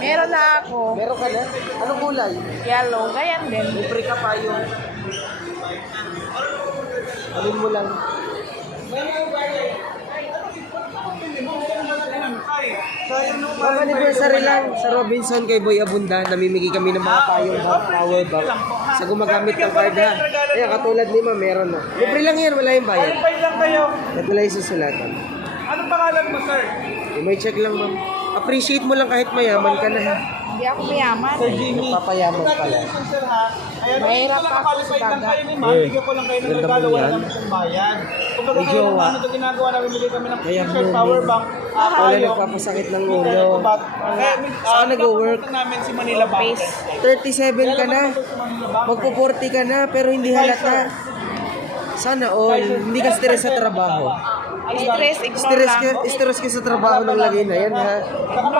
Meron na ako. Meron ka na? Anong kulay? Yellow. Ganyan din. Libre ka pa yung... Alin mo lang. Mga anniversary lang sa Robinson kay Boy Abunda. Namimigay kami ng mga payong power bank sa gumagamit ng card ha. Kaya katulad ni Ma, meron na. Libre lang yan, wala yung bayad. Qualify lang kayo. At wala yung susulatan. Anong pangalan mo, sir? May check lang, ma'am. Appreciate mo lang kahit mayaman ka na ha. Hindi ako mayaman. Sir Jimmy. Papayaman pala. Congratulations, sir, ha? Ayan, Mahirap kung ako qualified sa lang dagat. kayo ni ma'am, bigyan ko lang kayo ng Ganda regalo, mo wala yan. naman kong bayan. Kung baga May kayo jowa. naman ito ginagawa namin, bigay kami ng Kaya t-shirt, mo, power bank, Wala payong. nagpapasakit ng ulo. Saan Saan nag-work? namin si Manila Bank. 37 ka na. Magpo-40 ka na pero hindi halata. Sana all. Hindi ka stress sa trabaho. Stress, ignore lang. Stress ka sa trabaho ng lagay na yan ha. Ano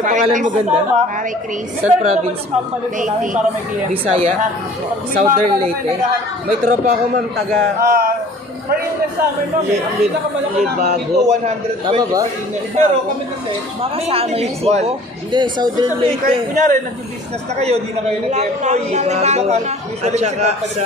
pangalan mo ganda? Mary Chris. Saan province mo? Leyte. Bisaya? Southern Leyte? May tropa ako ma'am taga Per-index sa amin, no? Ang pinakamalaki namin Libago. dito, 120 Tama ba? index. Pero kami kasi, Baka may sa ano yung individual. Cebu? Hindi, Southern Sabi, kahit Leyte. kunyari, nag-business na kayo, di na kayo nag-employee. Libago na. At saka sa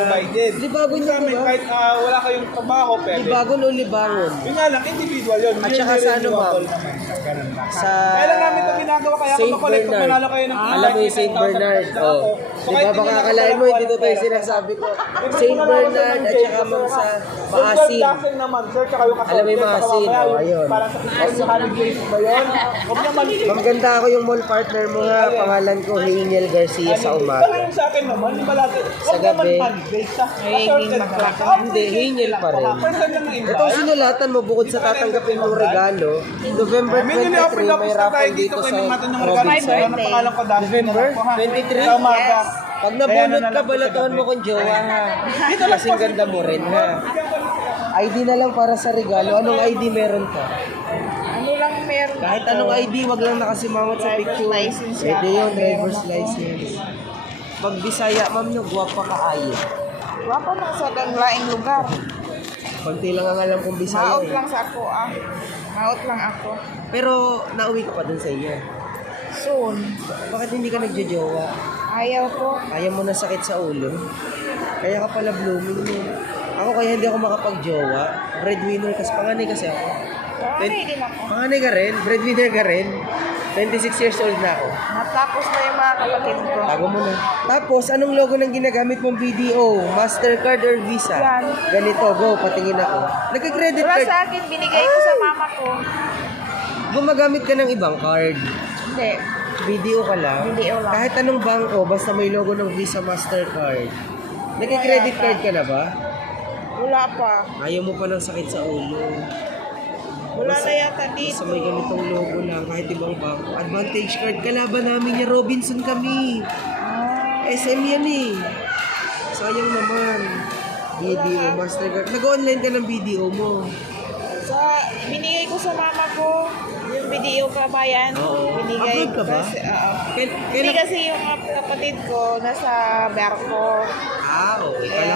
Libago Sa niyo amin, ba? kahit wala kayong trabaho, pwede. Libagon o Libangon? Yun nga lang, individual yun. At Yun saka yung sa ano, ma'am? renewable naman. Ganun lang. Sa Kaya lang namin ito ginagawa, kaya kung Saint makulit, kung manalo kayo ng Alam mo yung Saint Bernard? Oh. Di ba baka akalain mo, hindi totoo yung sinasabi ko. Saint Bernard at saka ma'am sa Maasin. naman, sir, tsaka yung Alam mo yung Maasin, oh, ayun. Parang sa holidays ba yun? Huwag naman. Ma'am, ganda ako yung mall partner mo ha. Pangalan ko, Hiniel Garcia sa Pero umaga. yung sa akin naman, yung malaki. Sa Huwag naman gabi. holidays. Nagiging maglaki. Hindi, Hiniel pa rin. Person lang ng Ito ang sinulatan mo bukod sa tatanggapin mong regalo. November 23, may raffle dito sa Robinson. November 23? Pag nabunot ka, balatuhan mo kung jowa ha. Kasing ganda mo rin ha. ID na lang para sa regalo. Anong ID meron ka? Ano lang meron? Kahit anong ID, wag lang nakasimangot sa picture. license Pwede yata, yun, driver's meron ako. license. Pag Bisaya, ma'am, no, guwapa ka ayo. Wapa man sa laing lugar. Konti lang ang alam kong Bisaya. Maot Eh. lang sa ako ah. Maot lang ako. Pero nauwi ka pa dun sa inyo. Soon. Bakit hindi ka nagjojowa? Ayaw ko. Kaya mo na sakit sa ulo. Kaya ka pala blooming mo. Ako kaya hindi ako makapag-jowa. Breadwinner kasi, panganay kasi ako. Panganay din ako. Panganay ka rin? Breadwinner ka rin? 26 years old na ako. Natapos na yung mga kapatid ko. Tago mo na. Tapos, anong logo ng ginagamit mong BDO? Mastercard or Visa? Yan. Ganito, go, patingin ako. Nagka-credit Wala card. sa akin, binigay ko sa mama ko. Gumagamit ka ng ibang card. Hindi. BDO ka lang. BDO lang. Kahit anong bangko, basta may logo ng Visa, Mastercard. Nagka-credit card ka na ba? Wala pa. Ayaw mo pa ng sakit sa ulo. Wala na yata Basta dito. may ganitong logo lang, kahit ibang bangko. Advantage card, kalaban namin niya, Robinson kami. SM yan eh. Sayang naman. BDO, Mastercard. Nag-online ka ng BDO mo. Binigay ko sa mama ko. Yung video kabayan. Oo. Binigay Upload ka ba? Kasi, hindi Kailan? kasi yung kapatid ko nasa barko. Ah, okay.